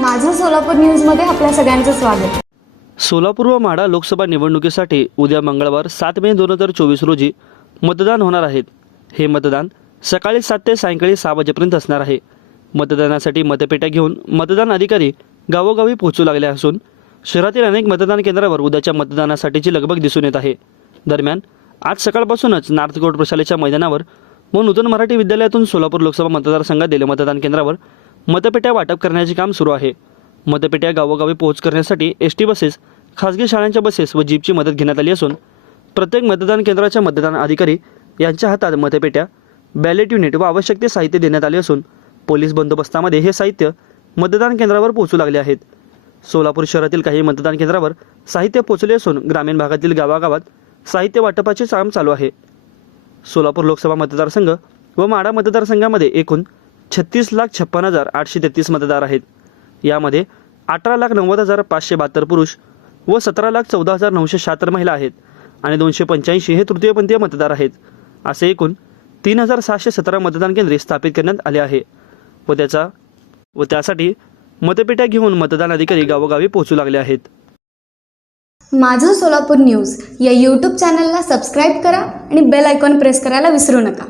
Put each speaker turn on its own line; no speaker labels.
माझं सोलापूर न्यूजमध्ये आपल्या सगळ्यांचं स्वागत.
सोलापूर व माढा लोकसभा निवडणुकीसाठी उद्या मंगळवार सात मे दोन हजार चोवीस रोजी मतदान होणार आहेत हे मतदान सकाळी सात ते सायंकाळी सहा वाजेपर्यंत असणार आहे. मतदानासाठी मतपेट्या घेऊन मतदान अधिकारी गावोगावी पोहोचू लागले असून शहरातील अनेक मतदान केंद्रावर उद्याच्या मतदानासाठीची लगबग दिसून येत आहे. दरम्यान आज सकाळपासूनच नार्थ कोर्ट प्रशालेच्या मैदानावर व नूतन मराठी विद्यालयातून सोलापूर लोकसभा मतदारसंघात दिले मतदान केंद्रावर मतपेट्या वाटप करण्याचे काम सुरू आहे. मतपेट्या गावोगावी पोहोच करण्यासाठी एस टी बसेस खासगी शाळांच्या बसेस व जीपची मदत घेण्यात आली असून प्रत्येक मतदान केंद्राच्या मतदान अधिकारी यांच्या हातात मतपेट्या बॅलेट युनिट व आवश्यक ते साहित्य देण्यात आले असून पोलीस बंदोबस्तामध्ये हे साहित्य मतदान केंद्रावर पोहोचू लागले आहेत. सोलापूर शहरातील काही मतदान केंद्रावर साहित्य पोहोचले असून ग्रामीण भागातील गावागावात साहित्य वाटपाचे काम चालू आहे. सोलापूर लोकसभा मतदारसंघ व माडा मतदारसंघामध्ये एकूण छत्तीस लाख छप्पन हजार आठशे तेहतीस मतदार आहेत. यामध्ये अठरा लाख नव्वद हजार पाचशे बहात्तर पुरुष व सतरा लाख चौदा हजार नऊशे शहात्तर महिला आहेत आणि दोनशे पंच्याऐंशी हे तृतीयपंथीय मतदार आहेत. असे एकूण तीन हजार सहाशे सतरा मतदान केंद्रे स्थापित करण्यात आले आहे. व त्याचा व त्यासाठी मतपेट्या घेऊन मतदान अधिकारी गावोगावी पोहोचू लागले आहेत.
माझं सोलापूर न्यूज या यूट्यूब चॅनलला सबस्क्राईब करा आणि बेल आयकॉन प्रेस करायला विसरू नका.